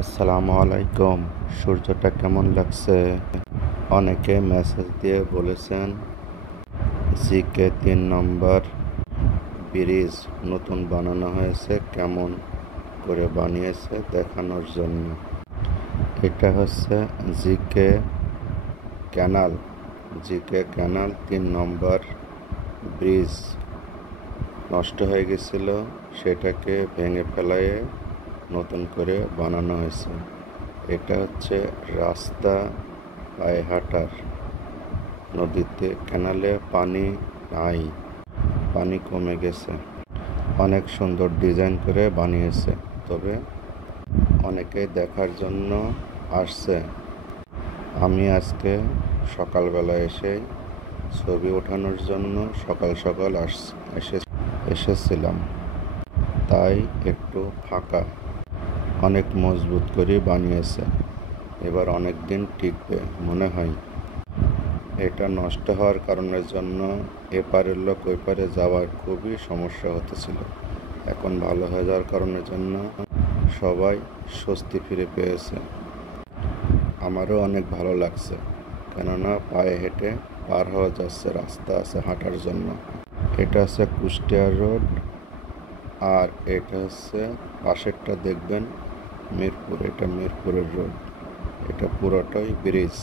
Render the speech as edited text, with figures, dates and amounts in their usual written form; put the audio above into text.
আসসালামু আলাইকুম। সূর্যটা কেমন লাগছে? অনেকে মেসেজ দিয়ে বলেছেন জিকে 3 নম্বর ব্রিজ নতুন বানানো হয়েছে, কেমন করে বানিয়েছে দেখানোর জন্য। এটা হচ্ছে জিকে ক্যানাল। জিকে ক্যানাল 3 নম্বর ব্রিজ নষ্ট হয়ে গেছিল, সেটাকে ভেঙে ফেলায়ে নতুন করে বানানো হয়েছে। এটা হচ্ছে রাস্তা পায়ে হাঁটার। নদীতে ক্যানালে পানি নাই, পানি কমে গেছে। অনেক সুন্দর ডিজাইন করে বানিয়েছে, তবে অনেকে দেখার জন্য আসছে। আমি আজকে সকালবেলা এসে ছবি ওঠানোর জন্য সকাল সকাল এসেছিলাম, তাই একটু ফাঁকা। অনেক মজবুত করে বানিয়েছে, এবার অনেক দিন টিকবে মনে হয়। এটা নষ্ট হওয়ার কারণের জন্য এপারের লোক ওই পারে যাওয়ার খুবই সমস্যা হতেছিল। এখন ভালো হয়ে যাওয়ার কারণের জন্য সবাই স্বস্তি ফিরে পেয়েছে। আমারও অনেক ভালো লাগছে, কেননা পায়ে হেঁটে পার হওয়া যাচ্ছে, রাস্তা আছে হাঁটার জন্য। এটা হচ্ছে কুষ্টিয়া রোড, আর এটা হচ্ছে পাশেরটা দেখবেন মিরপুর। এটা মিরপুরের রোড, এটা পুরোটাই ব্রিজ।